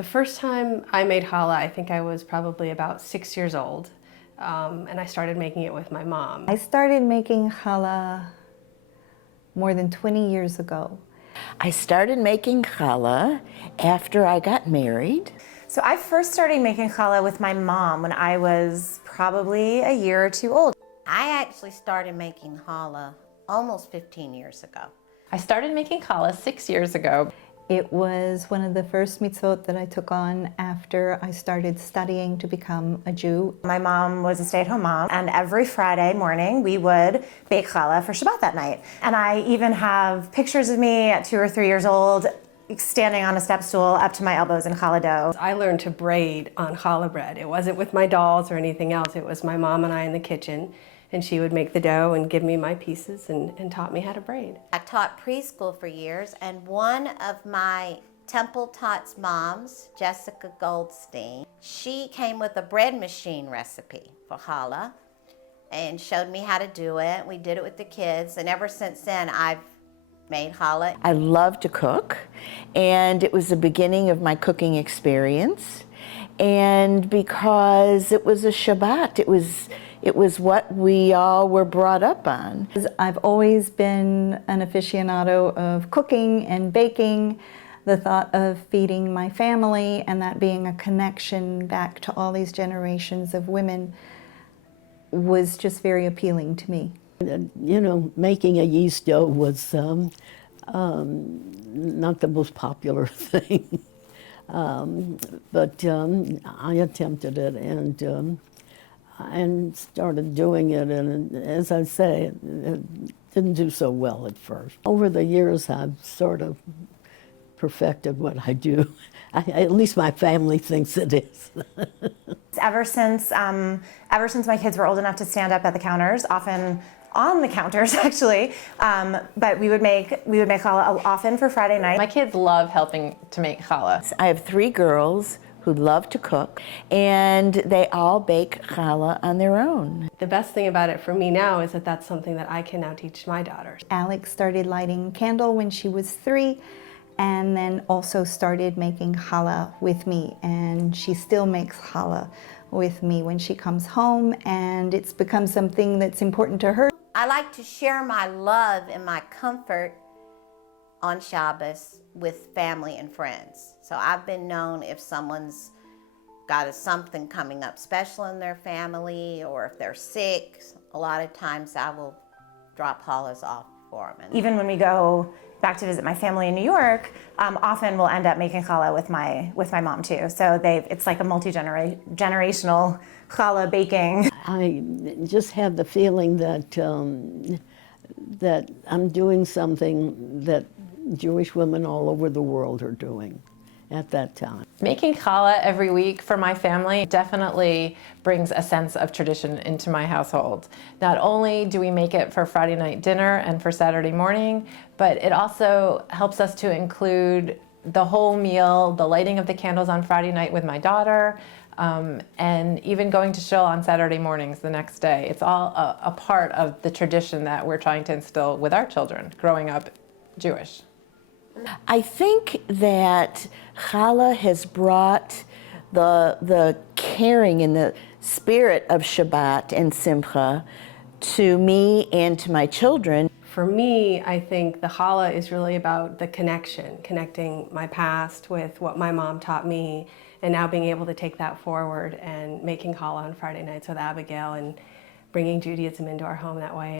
The first time I made challah, I think I was probably about 6 years old, and I started making it with my mom. I started making challah more than 20 years ago. I started making challah after I got married. So I first started making challah with my mom when I was probably a year or two old. I actually started making challah almost 15 years ago. I started making challah 6 years ago. It was one of the first mitzvot that I took on after I started studying to become a Jew. My mom was a stay-at-home mom, and every Friday morning we would bake challah for Shabbat that night. And I even have pictures of me at 2 or 3 years old standing on a step stool up to my elbows in challah dough. I learned to braid on challah bread. It wasn't with my dolls or anything else. It was my mom and I in the kitchen, and she would make the dough and give me my pieces and taught me how to braid. I taught preschool for years, and one of my Temple Tots moms, Jessica Goldstein, she came with a bread machine recipe for challah and showed me how to do it. We did it with the kids, and ever since then I've made challah. I love to cook, and it was the beginning of my cooking experience. And because it was a Shabbat, it was what we all were brought up on. I've always been an aficionado of cooking and baking. The thought of feeding my family and that being a connection back to all these generations of women was just very appealing to me. You know, making a yeast dough was not the most popular thing, but I attempted it and started doing it, and as I say, it didn't do so well at first. Over the years, I've sort of perfected what I do. At least my family thinks it is. Ever since my kids were old enough to stand up at the counters, often on the counters actually, but we would make challah often for Friday night. My kids love helping to make challah. I have 3 girls who love to cook, and they all bake challah on their own. The best thing about it for me now is that that's something that I can now teach my daughters. Alex started lighting candle when she was 3, and then also started making challah with me, and she still makes challah with me when she comes home, and it's become something that's important to her. I like to share my love and my comfort on Shabbos with family and friends. So I've been known if someone's got something coming up special in their family, or if they're sick, a lot of times I will drop challahs off for them. Even when we go back to visit my family in New York, often we'll end up making challah with my mom too. So it's like a multi-generational challah baking. I just have the feeling that that I'm doing something that Jewish women all over the world are doing at that time. Making challah every week for my family definitely brings a sense of tradition into my household. Not only do we make it for Friday night dinner and for Saturday morning, but it also helps us to include the whole meal, the lighting of the candles on Friday night with my daughter, and even going to shul on Saturday mornings the next day. It's all a part of the tradition that we're trying to instill with our children growing up Jewish. I think that challah has brought the caring and the spirit of Shabbat and Simcha to me and to my children. For me, I think the challah is really about the connection, connecting my past with what my mom taught me, and now being able to take that forward and making challah on Friday nights with Abigail and bringing Judaism into our home that way.